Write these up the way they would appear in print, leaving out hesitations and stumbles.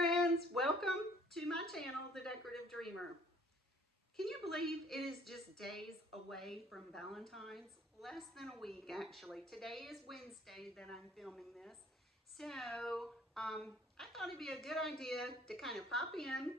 friends, welcome to my channel, The Decorative Dreamer. Can you believe it is just days away from Valentine's? Less than a week actually. Today is Wednesday that I'm filming this. So I thought it'd be a good idea to kind of pop in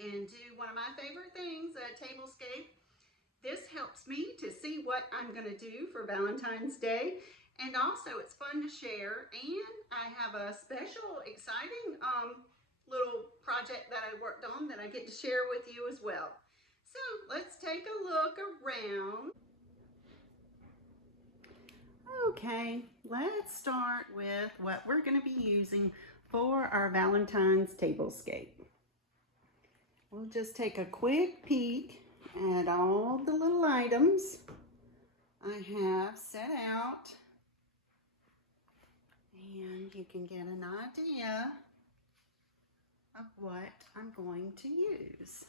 and do one of my favorite things, a tablescape. This helps me to see what I'm going to do for Valentine's Day. And also it's fun to share, and I have a special, exciting little project that I worked on that I get to share with you as well. So let's take a look around. Okay, let's start with what we're going to be using for our Valentine's Tablescape. We'll just take a quick peek at all the little items I have set out. And you can get an idea of what I'm going to use.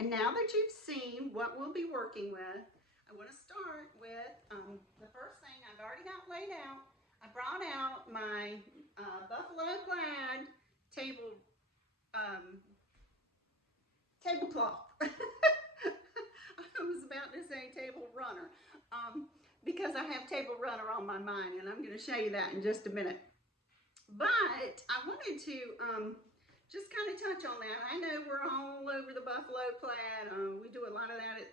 And now that you've seen what we'll be working with, I want to start with the first thing I've already got laid out. I brought out my buffalo plaid tablecloth. I was about to say table runner. Because I have table runner on my mind, and I'm going to show you that in just a minute. But I wanted to just kind of touch on that. I know we're all over the buffalo plaid. We do a lot of that at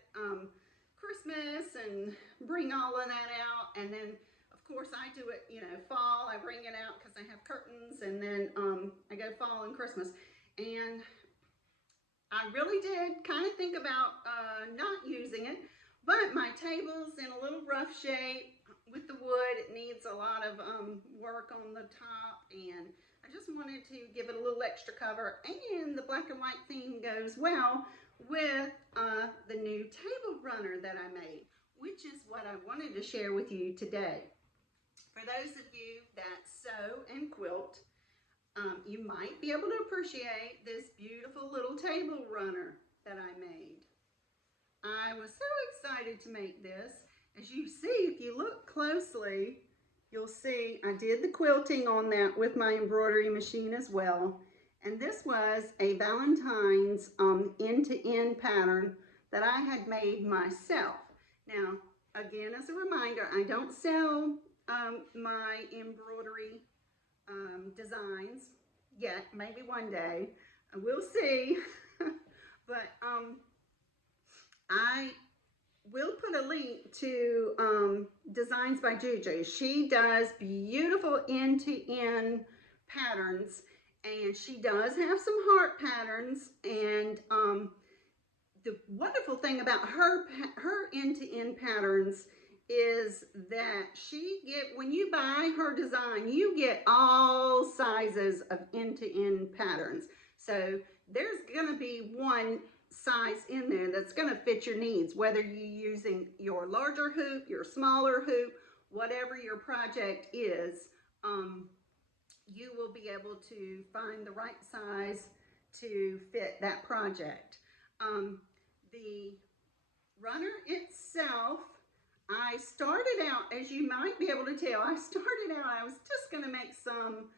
Christmas and bring all of that out. And then, of course, I do it, fall. I bring it out because I have curtains. And then I go fall and Christmas. And I really did kind of think about not using it. But my table's in a little rough shape with the wood. It needs a lot of work on the top, and I just wanted to give it a little extra cover. And the black and white theme goes well with the new table runner that I made, which is what I wanted to share with you today. For those of you that sew and quilt, you might be able to appreciate this beautiful little table runner that I made. I was so excited to make this. As you see, if you look closely, you'll see I did the quilting on that with my embroidery machine as well. And this was a Valentine's end-to-end pattern that I had made myself. Now, again, as a reminder, I don't sell my embroidery designs yet. Maybe one day. We'll see. But I will put a link to Designs by Juju. She does beautiful end-to-end patterns, and she does have some heart patterns. And the wonderful thing about her end-to-end patterns is that when you buy her design, you get all sizes of end-to-end patterns. So there's going to be one size in there that's going to fit your needs, whether you're using your larger hoop, your smaller hoop, whatever your project is. You will be able to find the right size to fit that project. The runner itself, I started out, as you might be able to tell, I was just going to make some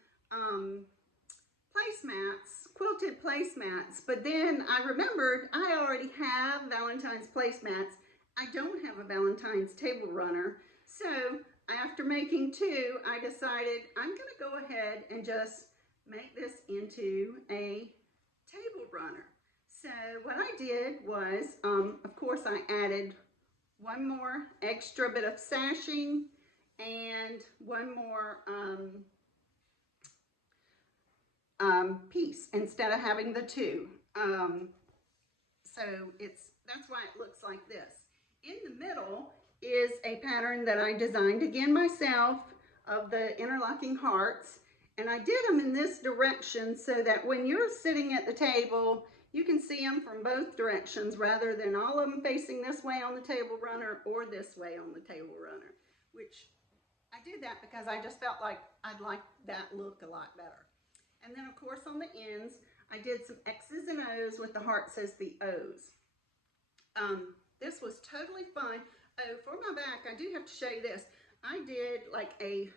placemats, quilted placemats, but then I remembered I already have Valentine's placemats. I don't have a Valentine's table runner. So after making two, I decided I'm going to go ahead and just make this into a table runner. So what I did was, of course, I added one more extra bit of sashing and one more piece instead of having the two. So that's why it looks like this. In the middle is a pattern that I designed again myself of the interlocking hearts, and I did them in this direction so that when you're sitting at the table, you can see them from both directions rather than all of them facing this way on the table runner or this way on the table runner, which I did that because I just felt like I'd like that look a lot better. And then, of course, on the ends, I did some X's and O's with the heart says the O's. This was totally fun. Oh, for my back, I do have to show you this. I did like a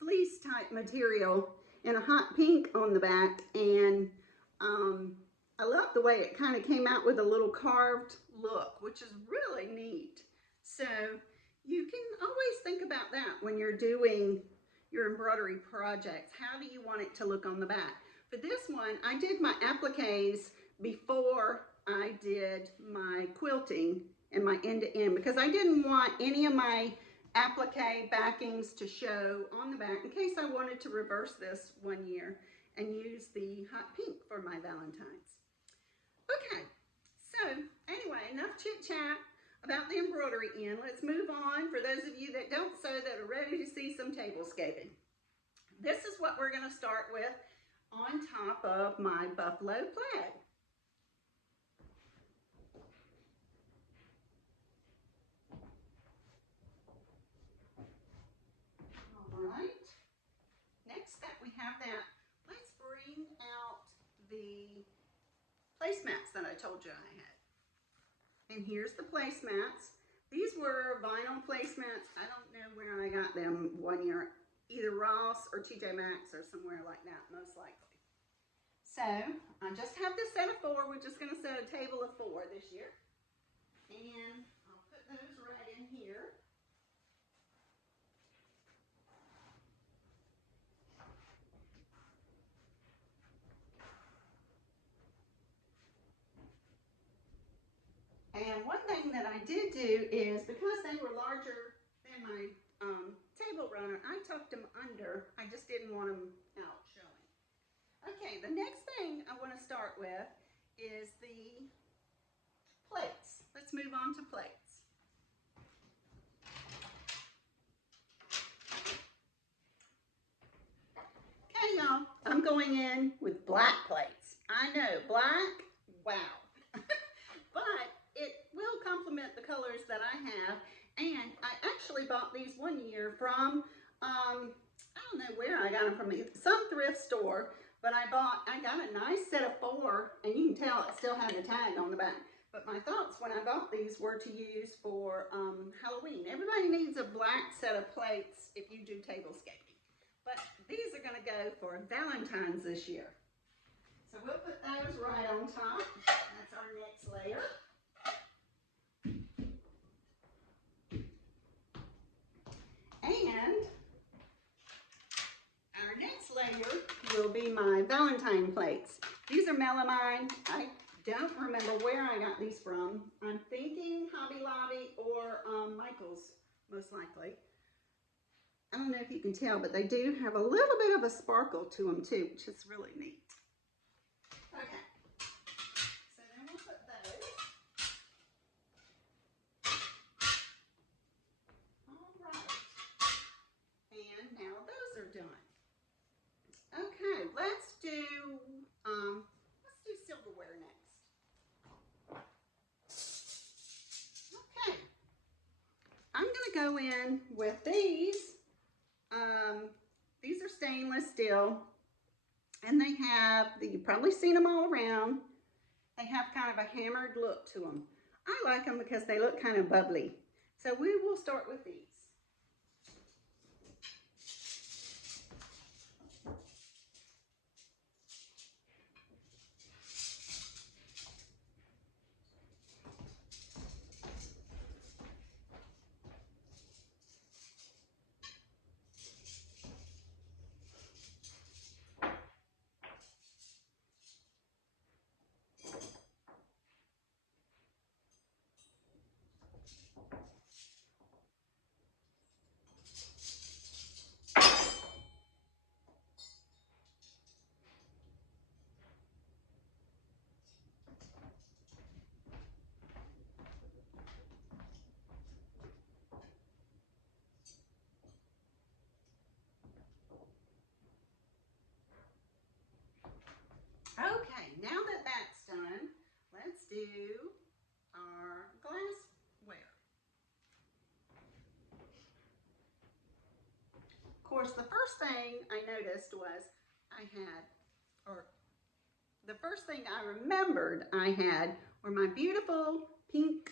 fleece type material in a hot pink on the back, and I love the way it kind of came out with a little carved look, which is really neat. So you can always think about that when you're doing your embroidery projects. How do you want it to look on the back? For this one, I did my appliques before I did my quilting and my end-to-end, because I didn't want any of my applique backings to show on the back in case I wanted to reverse this one year and use the hot pink for my Valentine's. Okay, so anyway, enough chit chat about the embroidery end. Let's move on for those of you that don't sew, that are ready to see some tablescaping. This is what we're going to start with on top of my buffalo plaid. All right, next that we have that, let's bring out the placemats that I told you I had. And here's the placemats. These were vinyl placemats. I don't know where I got them one year, either Ross or TJ Maxx or somewhere like that, most likely. So I just have this set of 4. We're just going to set a table of 4 this year. And I'll put those right in here. And one thing that I did do is, because they were larger than my table runner, I tucked them under. I just didn't want them out showing. Okay, the next thing I want to start with is the plates. Let's move on to plates. Okay, y'all, I'm going in with black plates. I know, black, wow. But it will complement the colors that I have. And I actually bought these one year from, I don't know where I got them from, some thrift store. But I got a nice set of 4, and you can tell it still had a tag on the back. But my thoughts when I bought these were to use for Halloween. Everybody needs a black set of plates if you do tablescaping. But these are going to go for Valentine's this year. So we'll put those right on top. That's our next layer. And our next layer will be my Valentine plates. These are melamine. I don't remember where I got these from. I'm thinking Hobby Lobby or Michael's, most likely. I don't know if you can tell, but they do have a little bit of a sparkle to them too, which is really neat. Okay, so then we'll put those. All right, and now those are done. Okay, let's do silverware next. Okay, I'm gonna go in with these. These are stainless steel, and they have, you've probably seen them all around. They have kind of a hammered look to them. I like them because they look kind of bubbly. So we will start with these. Okay, now that that's done, let's do our glassware. Of course, the first thing I noticed was the first thing I remembered I had were my beautiful pink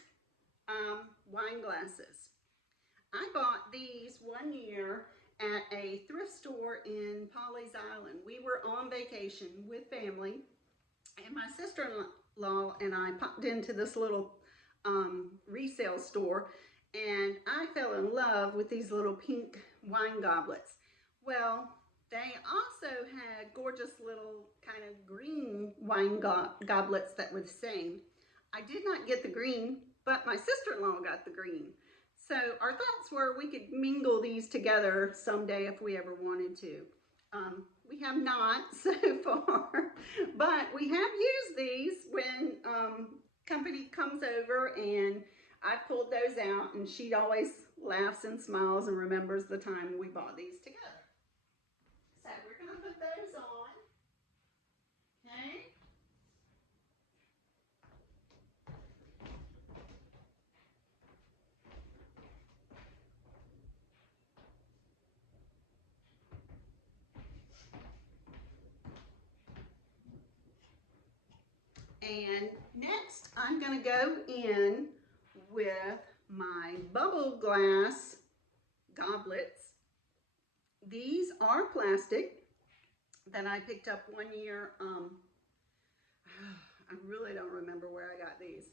wine glasses. I bought these one year, at a thrift store in Pawleys Island. We were on vacation with family, and my sister-in-law and I popped into this little resale store, and I fell in love with these little pink wine goblets. Well, they also had gorgeous little kind of green wine goblets that were the same. I did not get the green, but my sister-in-law got the green. So our thoughts were we could mingle these together someday if we ever wanted to. We have not so far, but we have used these when company comes over, and I pulled those out, and she always laughs and smiles and remembers the time we bought these together. So we're going to put those on. Okay. And next, I'm going to go in with my bubble glass goblets. These are plastic that I picked up one year. I really don't remember where I got these.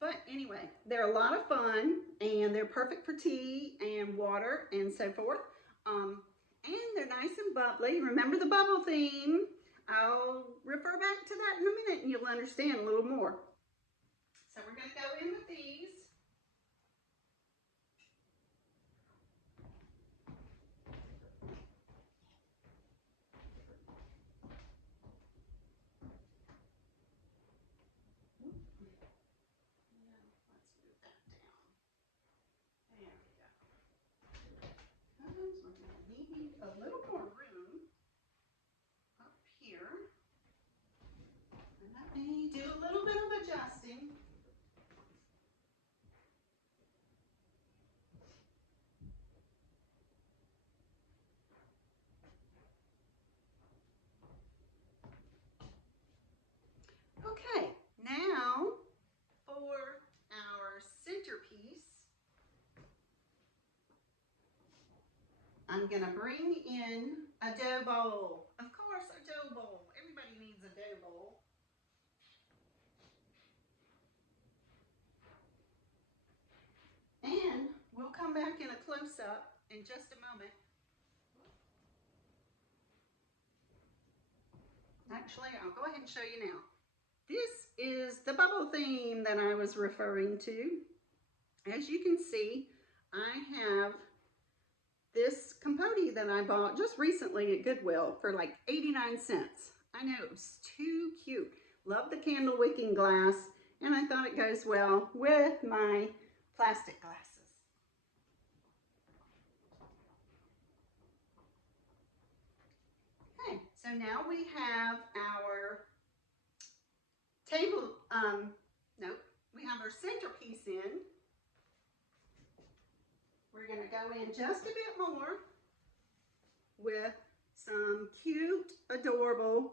But anyway, they're a lot of fun, and they're perfect for tea and water and so forth. And they're nice and bubbly. Remember the bubble theme. I'll refer back to that in a minute and you'll understand a little more. So we're going to go in with these. A little more room up here. And let me do a little bit of adjusting. Okay, now for our centerpiece, I'm going to bring in a dough bowl. Of course, a dough bowl. Everybody needs a dough bowl. And we'll come back in a close-up in just a moment. Actually, I'll go ahead and show you now. This is the bubble theme that I was referring to. As you can see, I have this compote that I bought just recently at Goodwill for like 89 cents. I know, it was too cute. Love the candle wicking glass, and I thought it goes well with my plastic glasses. Okay, so now we have our table, we have our centerpiece in. We're going to go in just a bit more with some cute, adorable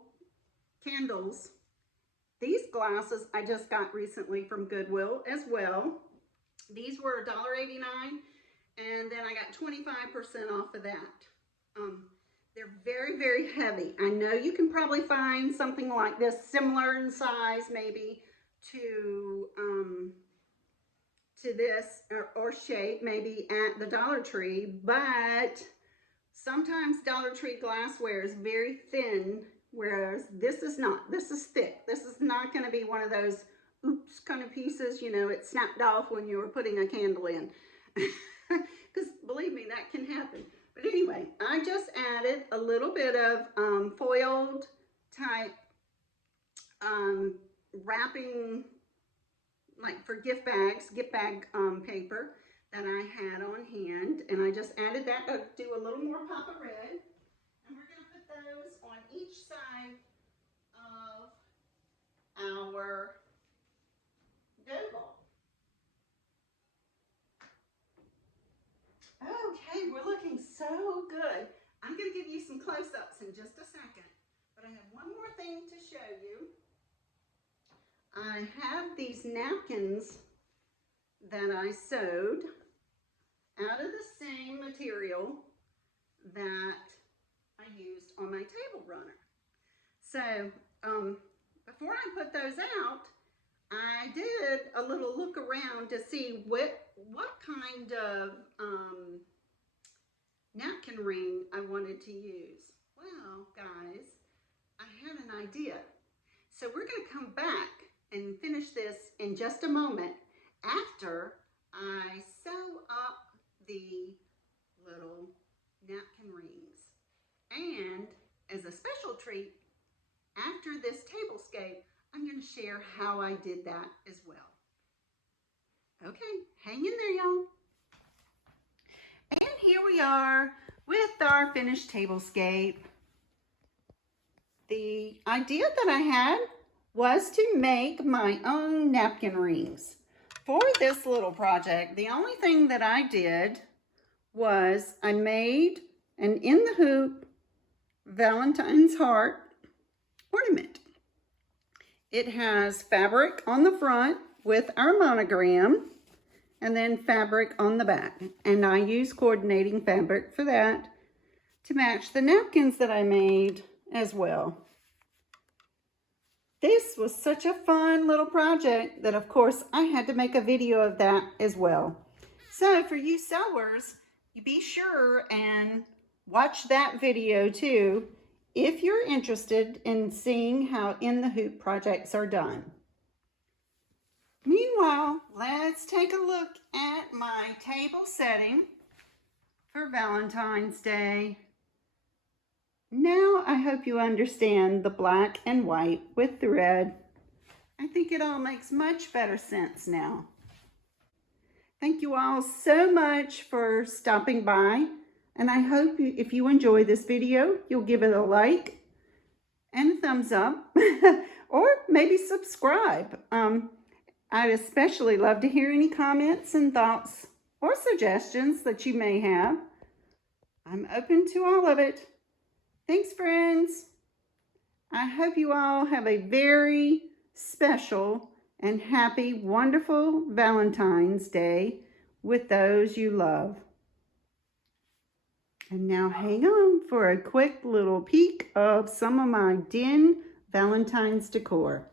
candles. These glasses I just got recently from Goodwill as well. These were $1.89, and then I got 25% off of that. They're very, very heavy. I know you can probably find something like this, similar in size maybe to this or shape maybe at the Dollar Tree, but sometimes Dollar Tree glassware is very thin, whereas this is not. This is thick. This is not going to be one of those oops kind of pieces, you know, it snapped off when you were putting a candle in. Because believe me, that can happen. But anyway, I just added a little bit of foiled type wrapping, like for gift bag paper that I had on hand, and I just added that to do a little more pop of red, and we're going to put those on each side of our dough ball. Okay, we're looking so good. I'm going to give you some close-ups in just a second, but I have one more thing to show you. I have these napkins that I sewed out of the same material that I used on my table runner. So before I put those out, I did a little look around to see what kind of napkin ring I wanted to use. Well, guys, I had an idea. So we're going to come back and finish this in just a moment after I sew up the little napkin rings. And as a special treat, after this tablescape, I'm going to share how I did that as well. Okay, hang in there, y'all. And here we are with our finished tablescape. The idea that I had was to make my own napkin rings. For this little project, the only thing that I did was I made an in the hoop Valentine's heart ornament. It has fabric on the front with our monogram and then fabric on the back. And I use coordinating fabric for that to match the napkins that I made as well. This was such a fun little project that of course I had to make a video of that as well. So for you sewers, you be sure and watch that video too if you're interested in seeing how in the hoop projects are done. Meanwhile, let's take a look at my table setting for Valentine's Day. Now I hope you understand the black and white with the red. I think it all makes much better sense now. Thank you all so much for stopping by, and I hope if you enjoy this video, you'll give it a like and a thumbs up or maybe subscribe. I'd especially love to hear any comments and thoughts or suggestions that you may have. I'm open to all of it. Thanks, friends. I hope you all have a very special and happy, wonderful Valentine's Day with those you love. And now hang on for a quick little peek of some of my Den Valentine's decor.